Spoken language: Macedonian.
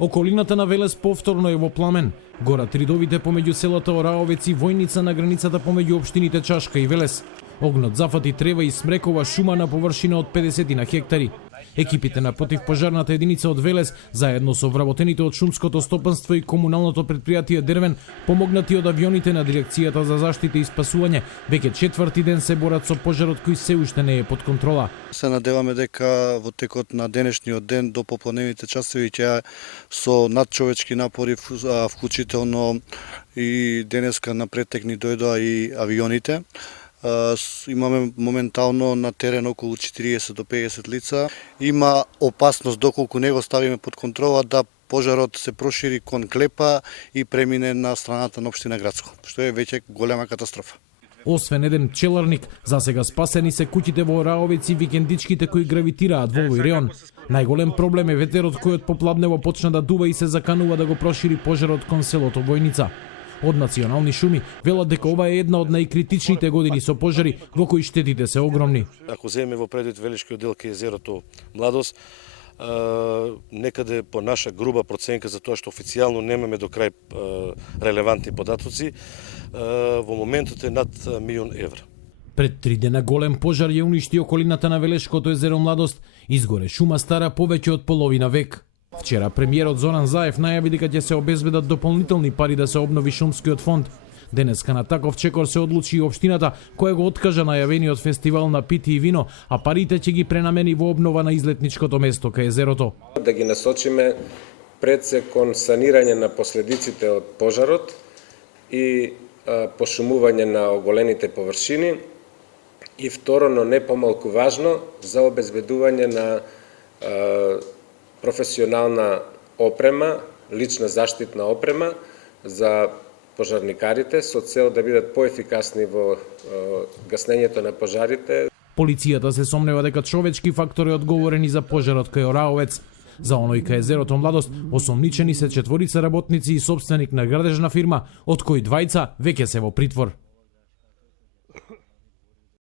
Околината на Велес повторно е во пламен. Горат ридовите помеѓу селата Ораовец и Војница на границата помеѓу општините Чашка и Велес. Огнот зафати трева и смрекова шума на површина од 50 на хектари. Екипите на противпожарната единица од Велес, заедно со вработените од шумското стопанство и комуналното претпријатие Дервен, помогнати од авионите на Дирекцијата за заштита и спасување, веќе четврти ден се борат со пожарот кој се уште не е под контрола. Се надеваме дека во текот на денешниот ден до попладневните часови ќе со надчовечки напори, вклучително и денеска на претек ни дојдоа и авионите. Имаме моментално на терен околу 40 до 50 лица. Има опасност доколку не го ставиме под контрола да пожарот се прошири кон Клепа и премине на страната на општина Градско, што е веќе голема катастрофа. Освен еден пчеларник, засега спасени се куќите во Ораовец и викендичките кои гравитираат во овој реон. Најголем проблем е ветерот кој од попладнево почна да дува и се заканува да го прошири пожарот кон селото Војница. Од национални шуми велат дека ова е една од најкритичните години со пожари во кои штетите се огромни. Ако земеме во предвид Велишкиот дел кај езерото Младост, некаде по наша груба проценка, за тоа што официјално немаме до крај релевантни податоци, во моментот е над €1.000.000. Пред 3 дена голем пожар ја уништи околината на Велешкото езеро Младост, изгоре шума стара повеќе од половина век. Вчера премиерот Зоран Заев најави дека ќе се обезбедат дополнителни пари да се обнови шумскиот фонд. Денеска на таков чекор се одлучи и општината, која го откажа најавениот фестивал на пити и вино, а парите ќе ги пренамени во обнова на излетничкото место кај езерото. Да ги насочиме пред се кон санирање на последиците од пожарот и пошумување на оголените површини, и второ, но не помалку важно, за обезбедување на професионална опрема, лична заштитна опрема за пожарникарите со цел да бидат поефикасни во гаснењето на пожарите. Полицијата се сомнева дека човечки фактори одговорени за пожарот кај Ораовец. За оној кај езерото Младост осомничени се 4 работници и сопственик на градежна фирма, од кои 2 веќе се во притвор.